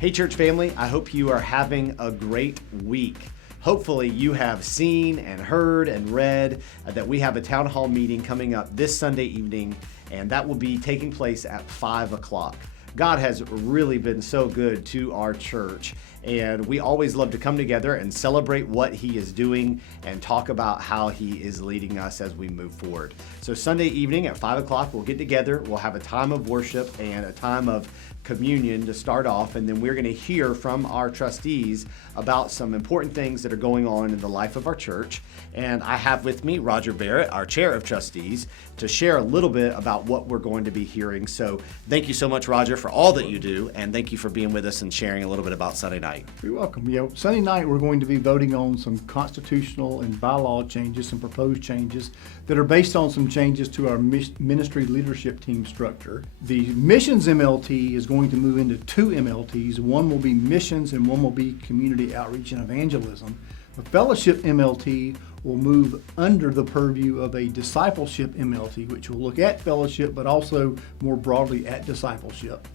Hey, church family, I hope you are having a great week. Hopefully you have seen and heard and read that we have a town hall meeting coming up this Sunday evening, and that will be taking place at 5 o'clock. God has really been so good to our church, and we always love to come together and celebrate what He is doing and talk about how He is leading us as we move forward. So Sunday evening at 5 o'clock, we'll get together, we'll have a time of worship and a time of communion to start off, and then we're going to hear from our trustees about some important things that are going on in the life of our church. And I have with me Roger Barrett, our chair of trustees, to share a little bit about what we're going to be hearing. So thank you so much, Roger, for all that you do, and thank you for being with us and sharing a little bit about Sunday night. You're welcome. Sunday night we're going to be voting on some constitutional and bylaw changes, some proposed changes that are based on some changes to our ministry leadership team structure. The missions MLT is going to move into two MLTs. One will be missions and one will be community outreach and evangelism. The fellowship MLT will move under the purview of a discipleship MLT, which will look at fellowship but also more broadly at discipleship.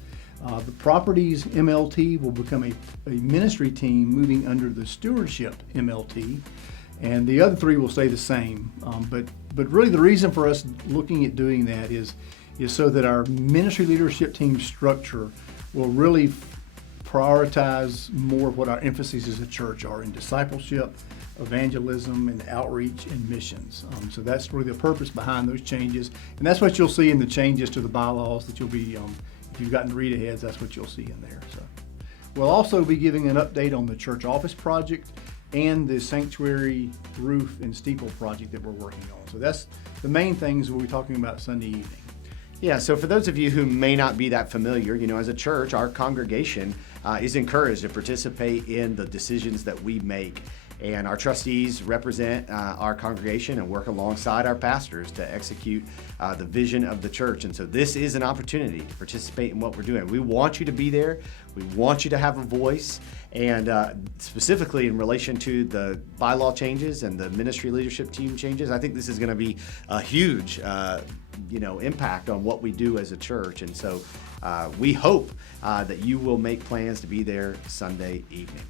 The properties MLT will become a ministry team moving under the stewardship MLT, and the other three will stay the same. But really the reason for us looking at doing that is so that our ministry leadership team structure will really prioritize more of what our emphases as a church are in discipleship, evangelism, and outreach and missions. So that's really the purpose behind those changes, and that's what you'll see in the changes to the bylaws that you'll be, if you've gotten read aheads, that's what you'll see in there. So we'll also be giving an update on the church office project and the sanctuary roof and steeple project that we're working on. So that's the main things we'll be talking about Sunday evening. Yeah, so for those of you who may not be that familiar, as a church, our congregation is encouraged to participate in the decisions that we make. And our trustees represent our congregation and work alongside our pastors to execute the vision of the church. And so this is an opportunity to participate in what we're doing. We want you to be there. We want you to have a voice. And specifically in relation to the bylaw changes and the ministry leadership team changes, I think this is going to be a huge impact on what we do as a church. And so we hope that you will make plans to be there Sunday evening.